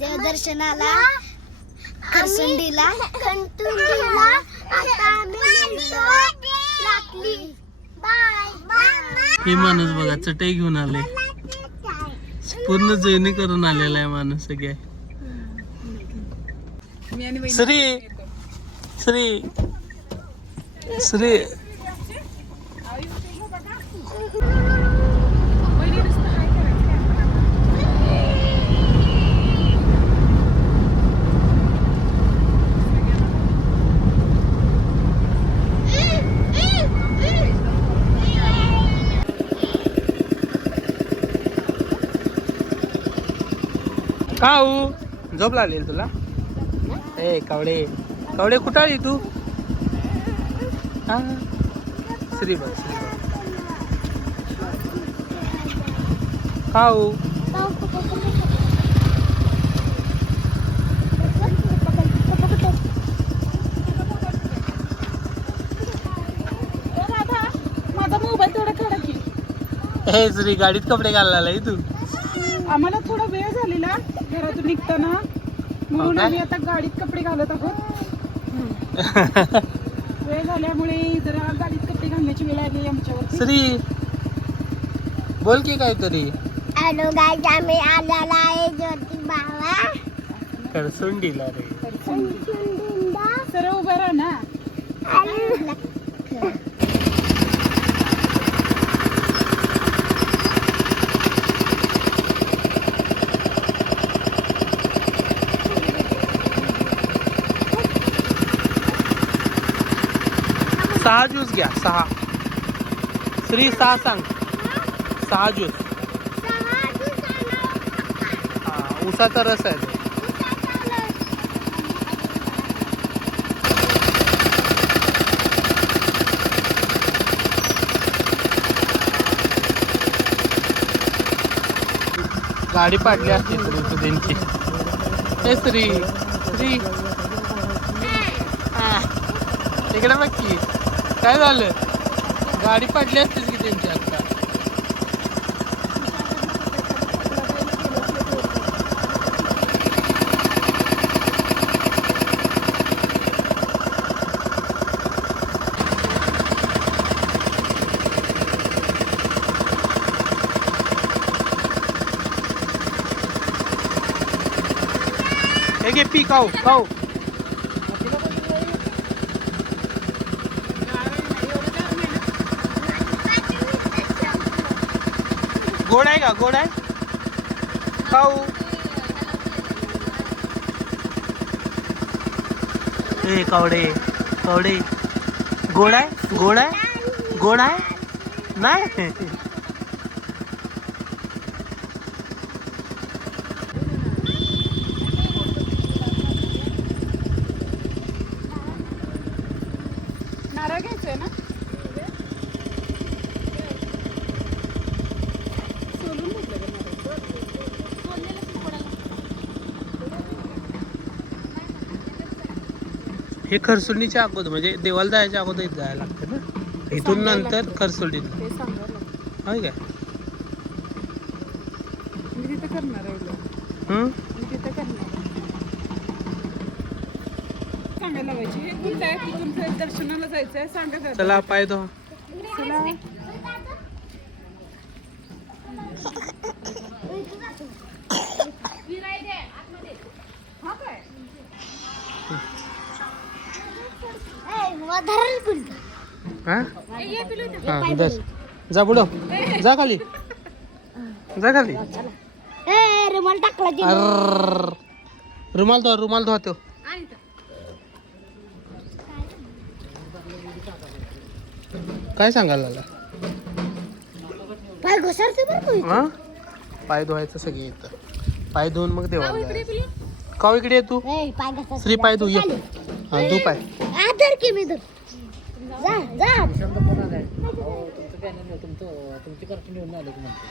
देवदर्शनाला खरसुंडीला हे माणूस बघा चटई घेऊन आले, पूर्ण जेवणी करून आलेला आहे माणूस सगळे. श्री श्री श्री काऊ झोप लागली तुला? ए कावडे कावडे कुठं आली तू? हा श्री बघ श्री बघ काऊ माझा मोबाईल तेवढा काढा की. हे श्री गाडीत कपडे घालायला तू? आम्हाला थोडा वेळ झालेला घरातून निघताना, म्हणून आम्ही आता गाडीत कपडे घालत आहोत. वेळ झाल्यामुळे जरा गाडीत कपडे घालण्याची वेळ आली आमच्यावर. श्री बोल की काहीतरी. हॅलो गाईज, आम्ही आलेला आहे ज्योतिबाला खरसुंडीला रे. सरळ उभं राहा ना. सहा ज्यूस घ्या, सहा. श्री सहा सांग. सहा ज्यूस. हा उसाचा रस आहे तो. गाडी पाडली असते तू त्यांची. हे श्री श्री तिकडे बघ की काय झालं, गाडी पडली असतीच की त्यांची आता. हे घे पी, खाऊ खाऊ. गोड आहे का? गोड आहे खाऊ. ए कावडे कावडे गोड आहे? गोड आहे? गोड आहे नाही? नारळ घ्यायचंय ना. हे खरसुंडीच्या अगोदर म्हणजे देवाला जायच्या अगोदर इथं जायला लागतं ना. इथून नंतर खरसुंडीत ते सांगायला होय काय? मी तिथं करणार आहे. मी तिथं करणार सांगायला लावायची. हे कुठं आहे? तिथून दर्शनाला जायचं आहे. सांगा जरा. चला पाय धुवा. चला. हा काय? हा हा बस जा पुढं, जा खाली, जा खाली. रुमाल टाकला की अर्र रुमाल धुवा, रुमाल धुवा तो. काय सांगायला लागला? पाय घसरते बरं. हा पाय धुवायचं सगळे येतं. पाय धुवून मग देवाला जायचं. काव इकडे ये तू. पाय घसरते. श्री पाय धु ये. हा धु पाय. आदर की मी धर. जा जा. तुमची कार्टून घेऊन आले की म्हणते.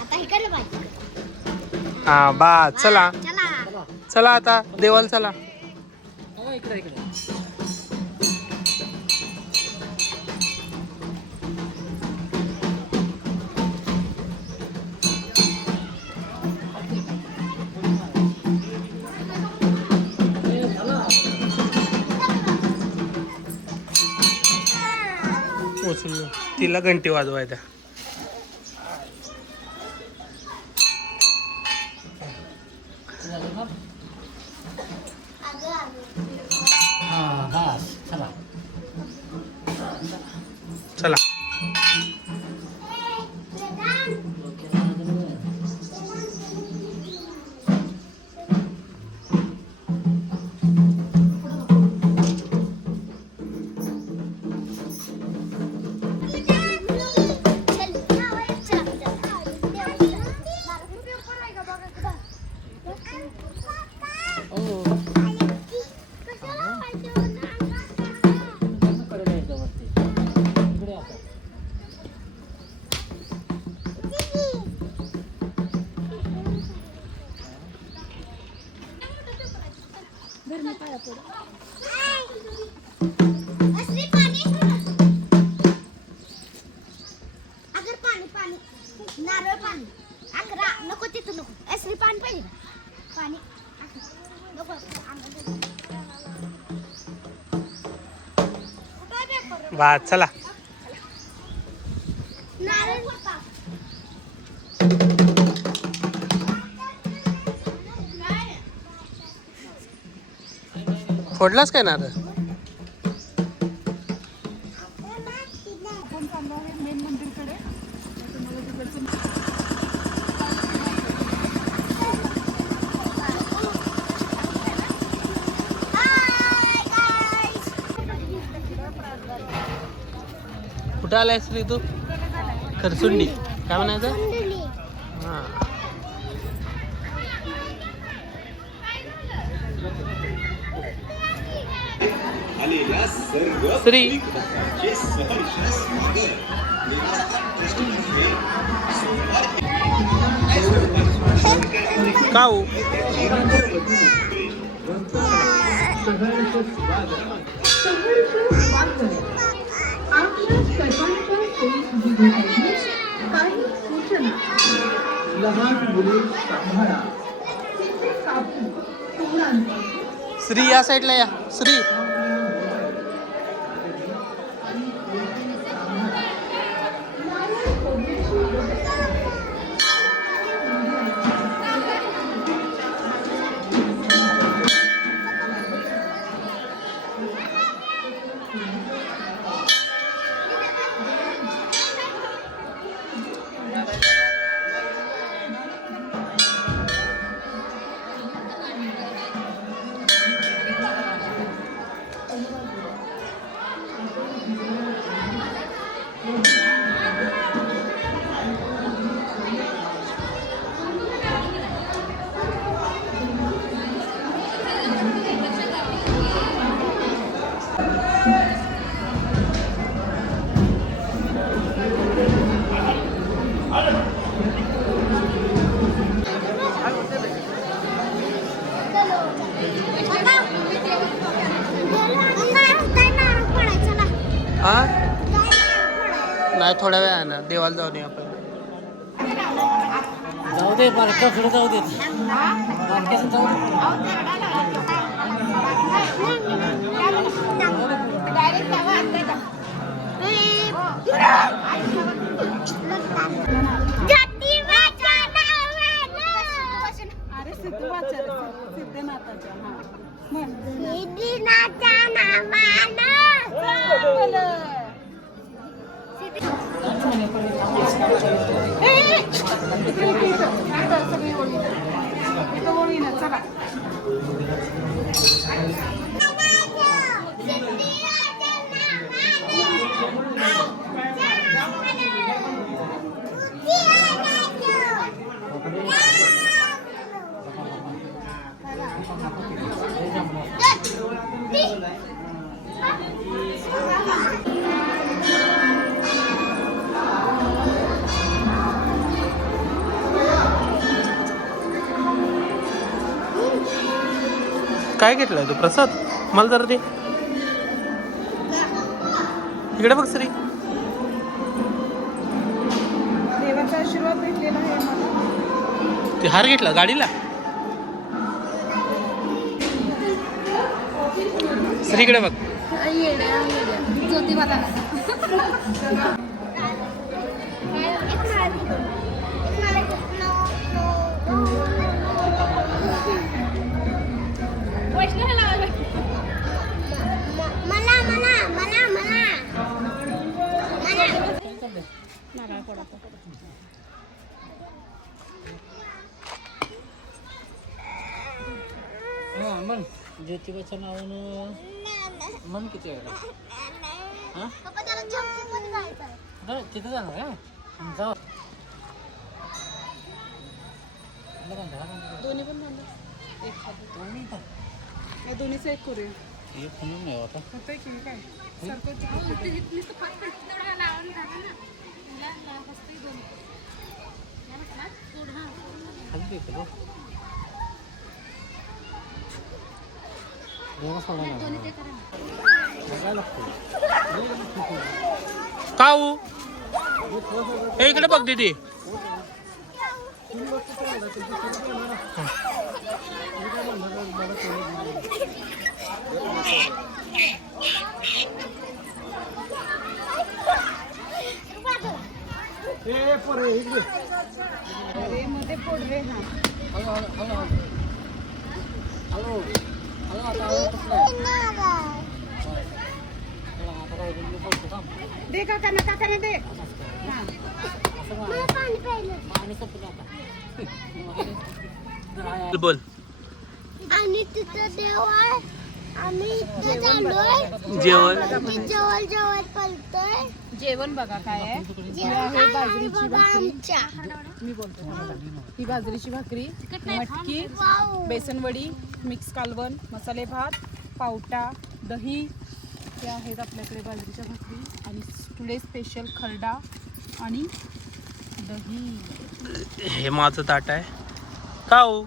आता इकडे बाय. हा बा चला चला. चला आता देवाला चला. इकडे इकडे तिला घंटी वाजवायच्या. झालं ना? हा बस चला. चला. नारळ पाणी अकरा नको तिथं नको असली पाणी पाहिजे का पाणी नको वा चला. नारळ फोडलाच काय नारळ? आपण चाललो आहे मेन मंदिरकडे. तुम्हाला तिकडचं कुठं आलाय श्री तू? खरसुंडी काय म्हणायचं? हा. श्री काऊ श्री या साईडला या. श्री हा नाही थोड्या वेळानं देवाला जाऊन येऊ आपण. जाऊ दे बारक्या पुढे जाऊ दे. बारक्याचं जाऊ अरे सिद्धनाथाच्या चला. काय घेतलंय तू प्रसाद? मला जरा दे. इकडे बघ श्री. देवाचा आशीर्वाद भेटलेला आहे मला. ते हार घेतला गाडीला. श्रीकडे बघ. नाही पडायचं. हा म्हण ज्योतिबाच्या नावानं म्हण किती वेळा हा पप्पा त्याला जंपिंग मध्ये जायचं आहे. बरं, तिथं जाणार का जाऊ दोन्ही पण बांधा. एक हात. या दोन्हीचं एक करूया. हे म्हणून नाही होता होतंय की काय सारखं खाली दे का देवा सोडा बघायला लागतो काऊ हे इकडे बघ दीदी. अरे मध्ये फोड रे. हा हळू हळू हळू हळू हळू आता हळू कसलं आता काय रुंदी बोलतो थांब दे काकांना दे. हा असं मला पाणी प्यायलं. पाणी संपलं आता बोल. आणि तिथं देव आहे. आम्ही इथं चाललोय. जेवण जवळ पळतोय. जेवण बघा काय आहे. ही आहे बाजरीची भाकरी. मी बोलतो ही बाजरीची भाकरी, मटकी, बेसन वडी, मिक्स कालवण, मसाले भात, पावटा, दही. हे आहेत आपल्याकडे बाजरीच्या भाकरी आणि टुडे स्पेशल खरडा आणि दही. हे माझं ताट आहे. काऊ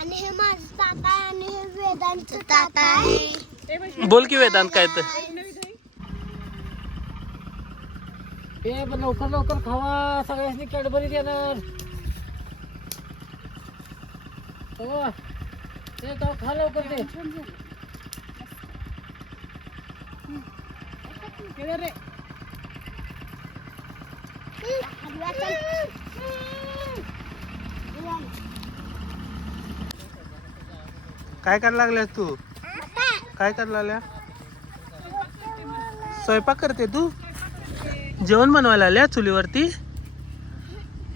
आणि हे माझं ताट आहे आणि हे वेदांचं ताट आहे. बोल की वेदांत काय तर. ए पण लवकर लवकर खावा सगळ्यांनी कॅडबरी देणार हो ते गाव खा लवकर ते रे काय करायला लागल्यास तू? काय करायला लागल्या? स्वयंपाक करते तू? जेवण बनवायला आल्या चुलीवरती?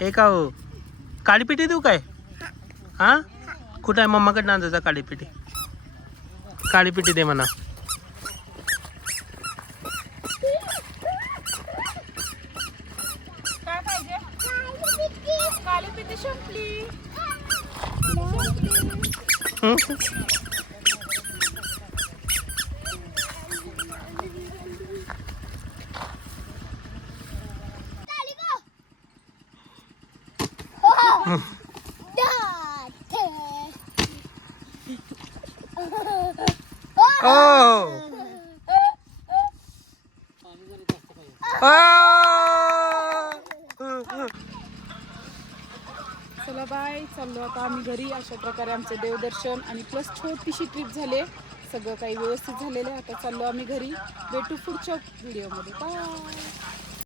हे का हो काळीपिठी देऊ काय? हा कुठं आहे? मम्माकडनं आणायचा काळीपिठी. काळीपिठी दे म्हणा. काय पाहिजे? काली पिठी संपली. हं? चला बाय, चाललो आता आम्ही घरी. अशा प्रकारे आमचं देवदर्शन आणि प्लस छोटीशी ट्रिप झाली. सगळं काही व्यवस्थित झालेलं आहे. आता चाललो आम्ही घरी. भेटू पुढच्या व्हिडिओमध्ये. बाय.